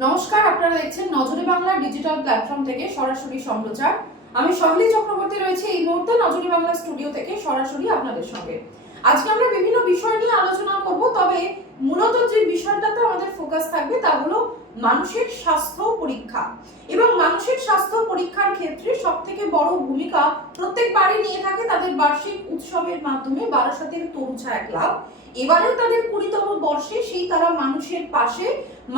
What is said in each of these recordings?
নমস্কার, আপনারা দেখছেন নজরে বাংলা ডিজিটাল প্ল্যাটফর্ম থেকে সরাসরি সম্প্রচার। আমি সহলি চক্রবর্তী রয়েছে এই মুহূর্তে নজরে বাংলা স্টুডিও থেকে সরাসরি আপনাদের সঙ্গে। আজকে আমরা বিভিন্ন বিষয় নিয়ে আলোচনা করব, তবে মূলত যে বিষয়টাতে আমাদের ফোকাস থাকবে তা হলো মানুষের স্বাস্থ্য পরীক্ষা। এবং মানুষের স্বাস্থ্য পরীক্ষার ক্ষেত্রে সব থেকে বড় ভূমিকা প্রত্যেক বাড়ি নিয়ে থাকে তাদের বার্ষিক উৎসবের মাধ্যমে বারাসাতের তরুছায়া ক্লাব। এবারেও তাদের কুড়িতম বর্ষে সেই তারা মানুষের পাশে,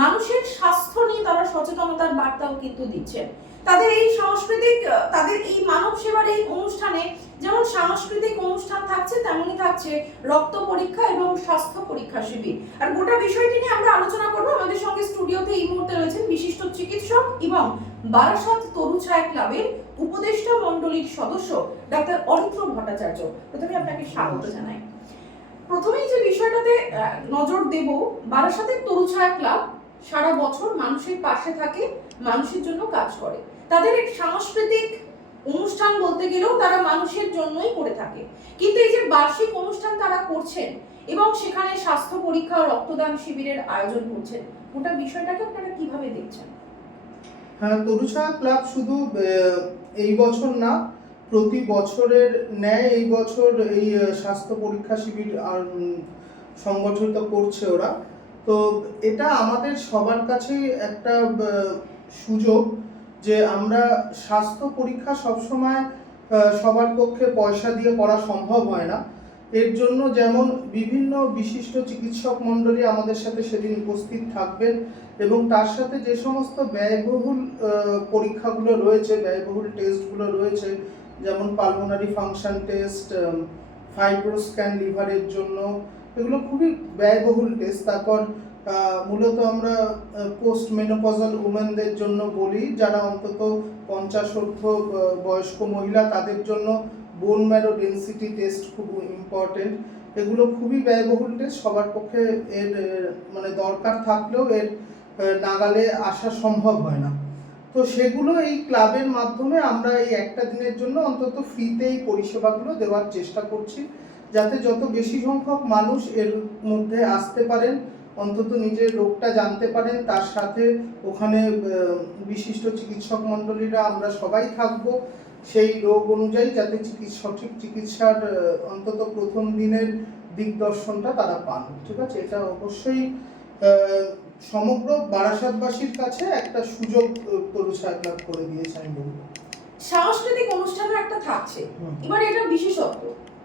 মানুষের স্বাস্থ্য নিয়ে তারা সচেতনতার বার্তাও কিন্তু দিচ্ছেন। তাদের এই সাংস্কৃতিক, তাদের এই মানব সেবার এই অনুষ্ঠানে থাকছে তেমনই থাকছে রক্ত পরীক্ষা এবং স্বাস্থ্য পরীক্ষা শিবির। আর গোটা বিষয়টি নিয়ে আমরা আলোচনা করব। আমাদের সঙ্গে স্টুডিওতে এই মুহূর্তে রয়েছেন বিশিষ্ট চিকিৎসক এবং বারাসাত তরুছায়া ক্লাবের উপদেষ্টা মণ্ডলীর সদস্য ডাক্তার অরিত্র ভট্টাচার্য। প্রথমে আপনাকে স্বাগত জানাই। প্রথমেই যে বিষয়টাতে নজর দেব বারাসাতের তরুছায়া ক্লাব সারা বছর মানুষের পাশে থাকে মানুষের জন্য কাজ করে। তাদের এক সাংস্কৃতিক অনুষ্ঠান বলতে গেলেও তারা মানুষের জন্যই করে থাকে। কিন্তু এই যে বার্ষিক অনুষ্ঠান তারা করছেন এবং সেখানে স্বাস্থ্য পরীক্ষা রক্তদান শিবিরের আয়োজন করছেন গোটা বিষয়টাকে আপনারা কীভাবে দেখছেন? হ্যাঁ তরুছায়া ক্লাব শুধু এই বছর না প্রতি বছরের ন্যায় এই বছর এই স্বাস্থ্য পরীক্ষা শিবির আর, সংগঠিত করছে ওরা। তো এটা আমাদের সবার কাছে একটা সুযোগ। যে আমরা স্বাস্থ্য পরীক্ষা সবসময় সবার পক্ষে পয়সা দিয়ে করা সম্ভব হয় না। এর জন্য যেমন বিভিন্ন বিশিষ্ট চিকিৎসক মণ্ডলী আমাদের সাথে সেদিন উপস্থিত থাকবেন এবং তার সাথে যে সমস্ত ব্যয়বহুল পরীক্ষাগুলো রয়েছে, ব্যয়বহুল টেস্টগুলো রয়েছে, যেমন পালমোনারি ফাংশন টেস্ট ফাইব্রোস্ক্যান লিভারের জন্য, এগুলো খুবই ব্যয়বহুল টেস্ট তারপর মূলত আমরা পোস্ট মেনোপজাল উমেনদের জন্য বলি যারা অন্তত পঞ্চাশ আহ, বয়স্ক মহিলা তাদের জন্য বোন ম্যারো ডেন্সিটি টেস্ট খুব ইম্পর্টেন্ট এগুলো খুবই ব্যয়বহুল টেস্ট সবার পক্ষে এর মানে দরকার থাকলেও এর নাগালে আসা সম্ভব হয় না। তো সেগুলো এই ক্লাবের মাধ্যমে আমরা এই একটা দিনের জন্য অন্তত ফ্রিতে এই পরিষেবাগুলো দেওয়ার চেষ্টা করছি যাতে যত বেশি সংখ্যক মানুষ এর মধ্যে আসতে পারেন অন্তত নিজের রোগটা জানতে পারেন তার সাথে ওখানে বিশিষ্ট চিকিৎসক মণ্ডলীরা আমরা সবাই থাকব। সেই রোগ অনুযায়ী যাতে চিকিৎসা সঠিক চিকিৎসার অন্তত প্রথম দিনের দিগদর্শনটা তারা পান ঠিক আছে? এটা অবশ্যই সমগ্র বারাসাতবাসীর কাছে একটা সুযোগ তরুছায়া লাভ করে দিয়েছে আমি বলব। সাংস্কৃতিক অনুষ্ঠানও একটা থাকছে। এবার এটা বিশেষত্ব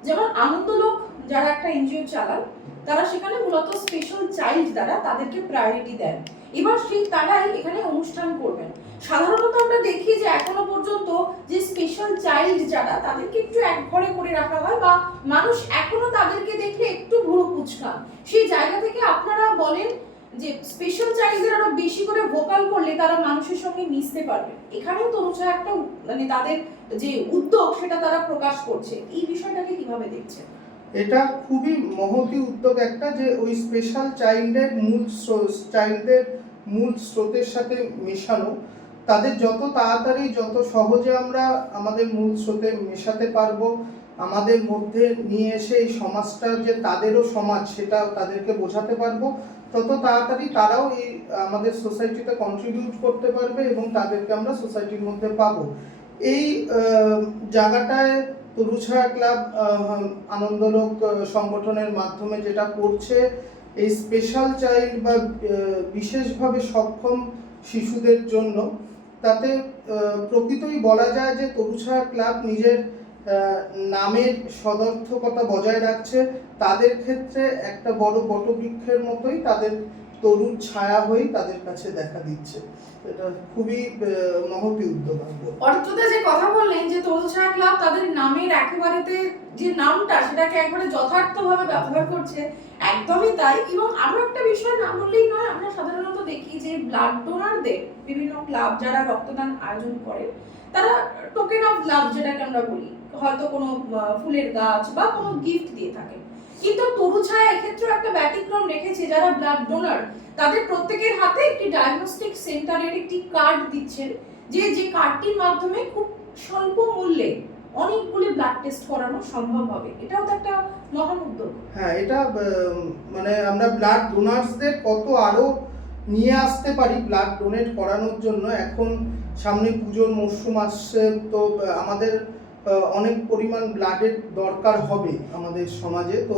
যেমন আনন্দলোক যারা একটা এনজিও চালান তারা সেখানে মূলত স্পেশাল চাইল্ড দ্বারা তাদেরকে প্রায়োরিটি দেন। এবার সেই তারাই এখানে অনুষ্ঠান করবেন। সাধারণত আমরা দেখি যে এখনও পর্যন্ত যে স্পেশাল চাইল্ড যারা, তাদেরকে একটু এক ঘরে করে রাখা হয় বা মানুষ এখনও তাদেরকে দেখলে একটু ভুরু কুচকান। সেই জায়গা থেকে আপনারা বলেন যে স্পেশাল চাইল্ডদের আরও বেশি করে ভোকাল করলে তারা মানুষের সঙ্গে মিশতে পারবে। এখানেও তরুচা একটা মানে তাদের যে উদ্যোগ সেটা তারা প্রকাশ করছে। এই বিষয়টাকে কীভাবে দেখছেন? এটা খুবই মহতি উদ্যোগ একটা যে ওই স্পেশাল চাইল্ডের মূল চাইল্ডদের মূল স্রোতের সাথে মেশানো। তাদের যত তাড়াতাড়ি, যত সহজে আমরা আমাদের মূল স্রোতে মেশাতে পারব, আমাদের মধ্যে নিয়ে এসে এই সমাজটা যে তাদেরও সমাজ সেটা তাদেরকে বোঝাতে পারব। তত তাড়াতাড়ি তারাও এই আমাদের সোসাইটিতে কন্ট্রিবিউট করতে পারবে এবং তাদেরকে আমরা সোসাইটির মধ্যে পাবো। এই জায়গাটায় তরুছায়া ক্লাব আনন্দলোক সংগঠনের মাধ্যমে যেটা করছে, এই স্পেশাল চাইল্ড বা বিশেষভাবে সক্ষম শিশুদের জন্য, তাতে প্রকৃতই বলা যায় যে তরুছায়া ক্লাব নিজের নামের সদর্থকতা বজায় রাখছে। তাদের ক্ষেত্রে একটা বড় বটবৃক্ষের মতোই তাদের তরুণ ছায়া হয়েই তাদের কাছে দেখা দিচ্ছে। এটা খুবই মহতি উদ্যোগ অর্থদা যে কথা বললেন যে তরুছায়া ক্লাব তাদের নামের একেবারেতে যে নামটা সেটাকে একবারে যথার্থভাবে ব্যবহার করছে, একদমই তাই। এবং আরও একটা বিষয় না বললেই নয়, আমরা সাধারণত দেখি যে ব্লাড ডোনারদের বিভিন্ন ক্লাব যারা রক্তদান আয়োজন করে, তারা টোকেন অফ লাভ যেটাকে আমরা বলি, হয়তো কোনো ফুলের গাছ বা কোনো গিফট দিয়ে থাকে। কিন্তু তরুছায়া এক্ষেত্রে একটা ব্যতিক্রম রেখেছে যারা ব্লাড ডোনার তাদের প্রত্যেকের হাতে একটি ডায়াগনস্টিক সেন্টারের একটি কার্ড দিচ্ছেন, যে যে কার্ডটির মাধ্যমে খুব স্বল্প মূল্যে অনেকগুলি ব্লাড টেস্ট করানো সম্ভব হবে। এটাও তো একটা মহান উদ্যোগ। হ্যাঁ এটা মানে আমরা ব্লাড ডোনার্সদের কত আরও নিয়ে আসতে পারি ব্লাড ডোনেট করানোর জন্য। এখন সামনে পুজোর মরশুম আসছে, তো আমাদের অনেক পরিমাণ ব্লাডের দরকার হবে আমাদের সমাজে। তো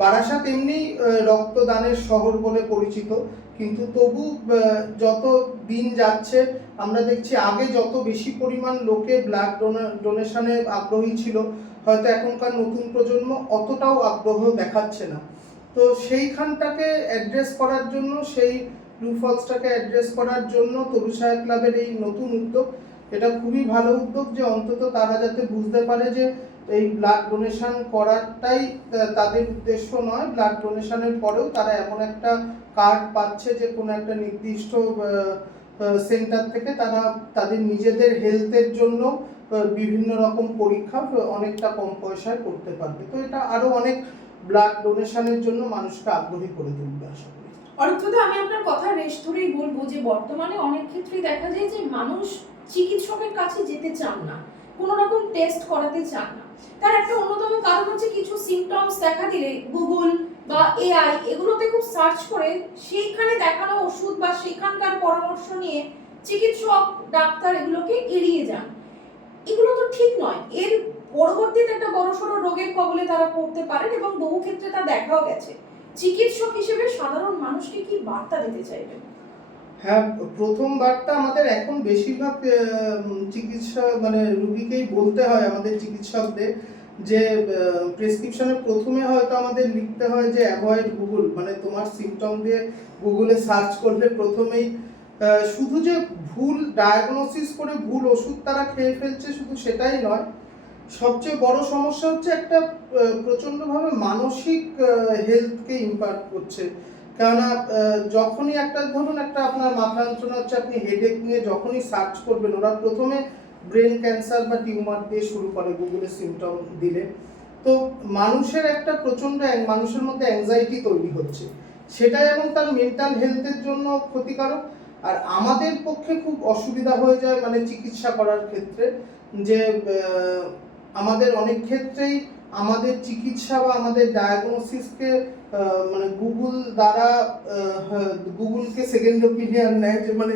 বারাসাত এমনি রক্তদানের শহর বলে পরিচিত, কিন্তু তবু যত দিন যাচ্ছে, আমরা দেখছি আগে যত বেশি পরিমাণ লোকে ব্লাড ডোনেশনে আগ্রহী ছিল, হয়তো এখনকার নতুন প্রজন্ম অতটাও আগ্রহ দেখাচ্ছে না। তো সেইখানটাকে অ্যাড্রেস করার জন্য, সেই ব্লু ফলসটাকে অ্যাড্রেস করার জন্য তরুসায়া ক্লাবের এই নতুন উদ্যোগ এটা খুবই ভালো উদ্যোগ যে অন্তত তারা যাতে বুঝতে পারে যে এই ব্লাড ডোনেশন করাটাই তাদের উদ্দেশ্য নয়। ব্লাড ডোনেশনের পরেও তারা এমন একটা কার্ড পাচ্ছে যে কোনো একটা নির্দিষ্ট সেন্টার থেকে তারা তাদের নিজেদের হেলথের জন্য বিভিন্ন রকম পরীক্ষা অনেকটা কম পয়সায় করতে পারবে। তো এটা আরও অনেক ব্লাড ডোনেশনের জন্য মানুষকে আগ্রহী করে তুলবে করি। অরিত্রদা আমি আপনার কথা রেশ ধরেই বলব যে বর্তমানে অনেক ক্ষেত্রেই দেখা যায় যে মানুষ চিকিৎসকের কাছে যেতে চান না, কোনো রকম টেস্ট করাতে চান না। তার একটা অন্যতম কারণ হচ্ছে কিছু সিমটমস দেখা দিলে, গুগল বা এআই এগুলোতে খুব সার্চ করে, সেইখানে দেখানো ওষুধ বা সেখানকার পরামর্শ নিয়ে চিকিৎসক, ডাক্তার এগুলোকে এড়িয়ে যান। এগুলো তো ঠিক নয়। এর পরবর্তীতে একটা বড়সড় রোগের কবলে তারা পড়তে পারেন এবং বহু ক্ষেত্রে তা দেখাও গেছে। চিকিৎসক হিসেবে সাধারণ মানুষকে কি বার্তা দিতে চাইবেন? হ্যাঁ প্রথম বারটা আমাদের এখন বেশিরভাগ চিকিৎসা মানে রুগীকেই বলতে হয় আমাদের চিকিৎসকদের যে প্রেসক্রিপশনে প্রথমে হয়তো আমাদের লিখতে হয় যে অ্যাভয়েড গুগল মানে তোমার সিমটম দিয়ে গুগলে সার্চ করলে প্রথমেই শুধু যে ভুল ডায়াগনোসিস করে ভুল ওষুধ তারা খেয়ে ফেলছে শুধু সেটাই নয়, সবচেয়ে বড় সমস্যা হচ্ছে একটা প্রচণ্ডভাবে মানসিক হেলথকে ইম্প্যাক্ট করছে। কেননা যখনই একটা, ধরুন একটা আপনার মাথা যন্ত্রণা হচ্ছে, আপনি হেডেক নিয়ে যখনই সার্চ করবেন, ওরা প্রথমে ব্রেন ক্যান্সার বা টিউমার দিয়ে শুরু করে, গুগলে সিমটম দিলে। তো মানুষের একটা প্রচণ্ড মানুষের মধ্যে অ্যাংজাইটি তৈরি হচ্ছে। সেটা এবং তার মেন্টাল হেলথের জন্য ক্ষতিকারক। আর আমাদের পক্ষে খুব অসুবিধা হয়ে যায় মানে চিকিৎসা করার ক্ষেত্রে, যে আমাদের অনেক ক্ষেত্রেই আমাদের চিকিৎসা বা আমাদের ডায়াগনোসিসকে মানে গুগল দ্বারা গুগলকে সেকেন্ড ওপিনিয়ন নেয় যে মানে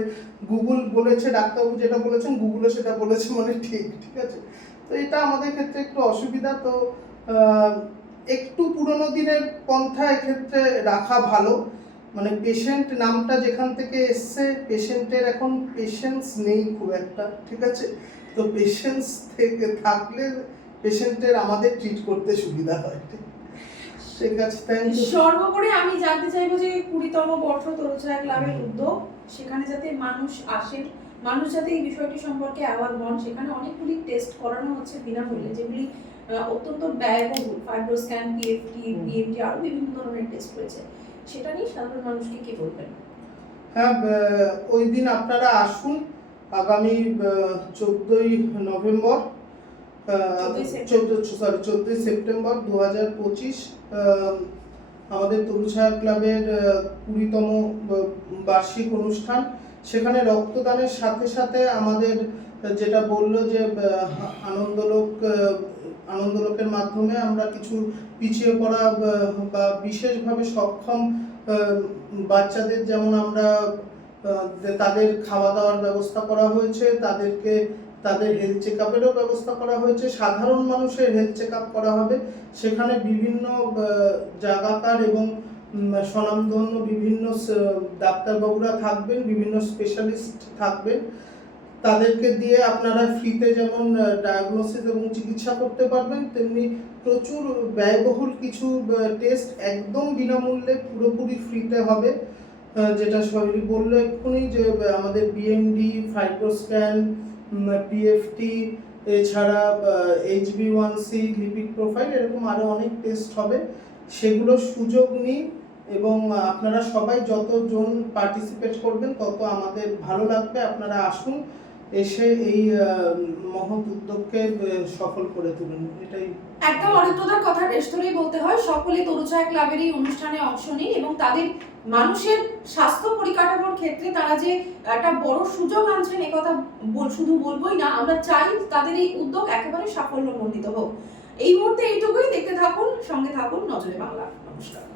গুগল বলেছে, ডাক্তারবাবু যেটা বলেছেন, গুগলও সেটা বলেছে মানে ঠিক ঠিক আছে? তো এটা আমাদের ক্ষেত্রে একটু অসুবিধা, তো একটু পুরোনো দিনের পন্থা এক্ষেত্রে রাখা ভালো। মানে পেশেন্ট নামটা যেখান থেকে এসছে পেশেন্টের এখন পেশেন্স নেই খুব একটা, ঠিক আছে? তো পেশেন্স থেকে থাকলে পেশেন্টের আমাদের ট্রিট করতে সুবিধা হয়, ঠিক আছে থ্যাংক ইউ সর্বোপরি আমি জানতে চাইব যে কুড়িতম বর্ষ তরুছায়া ক্লাবের উদ্যোগ সেখানে যাতে মানুষ আসেন মানুষ যাতে এই বিষয়টি সম্পর্কে অ্যাওয়ার হন সেখানে অনেকগুলি টেস্ট করানো হচ্ছে বিনামূল্যে যেগুলি অত্যন্ত ব্যয়বহুল ফাইব্রোস্ক্যান পিএফটি। বিএমটি আরও বিভিন্ন ধরনের টেস্ট রয়েছে সেটা নিয়ে সাধারণ মানুষকে কি বলবেন হ্যাঁ ওই দিন আপনারা আসুন আগামী চোদ্দোই নভেম্বর। চোদ্দ সরি চোদ্দোই সেপ্টেম্বর দু হাজার পঁচিশ আমাদের তরুছায়া ক্লাবের কুড়িতম বার্ষিক অনুষ্ঠান। সেখানে রক্তদানের সাথে সাথে আমাদের যেটা বলল যে আনন্দলোক আনন্দলোকের মাধ্যমে আমরা কিছু পিছিয়ে পড়া বা- বা বিশেষভাবে সক্ষম বাচ্চাদের যেমন আমরা তাদের খাওয়া দাওয়ার ব্যবস্থা করা হয়েছে তাদেরকে তাদের হেলথ চেক আপেরও ব্যবস্থা করা হয়েছে, সাধারণ মানুষের হেলথ চেক আপ করা হবে। সেখানে বিভিন্ন জায়গাকার এবং স্বনামধন্য বিভিন্ন ডাক্তারবাবুরা থাকবেন, বিভিন্ন স্পেশালিস্ট থাকবেন। তাদেরকে দিয়ে আপনারা ফ্রিতে যেমন ডায়াগনোসিস এবং চিকিৎসা করতে পারবেন, তেমনি প্রচুর ব্যয়বহুল কিছু টেস্ট একদম বিনামূল্যে পুরোপুরি ফ্রিতে হবে। যেটা শৈলী বলল এক্ষুনি যে আমাদের বিএমডি ফাইব্রোস্ক্যান পিএফটি এছাড়া H B one C lipid profile এরকম আরও অনেক টেস্ট হবে। সেগুলোর সুযোগ নিন এবং আপনারা সবাই যতজন পার্টিসিপেট করবেন, তত আমাদের ভালো লাগবে। আপনারা আসুন, এসে এই মহৎ উদ্যোগকে সফল করে তুলুন। এটাই। একদম অরিত্রদার কথা বেশ ধরেই বলতে হয়, সকলে তরুছায়া ক্লাবের এই অনুষ্ঠানে অংশ নিন এবং তাদের মানুষের স্বাস্থ্য পরিকাঠামোর ক্ষেত্রে তারা যে একটা বড় সুযোগ আনছেন একথা শুধু বলবোই না, আমরা চাই তাদের এই উদ্যোগ একেবারে সাফল্যমণ্ডিত হোক। এই মুহূর্তে এইটুকুই, দেখতে থাকুন, সঙ্গে থাকুন নজরে বাংলা। নমস্কার।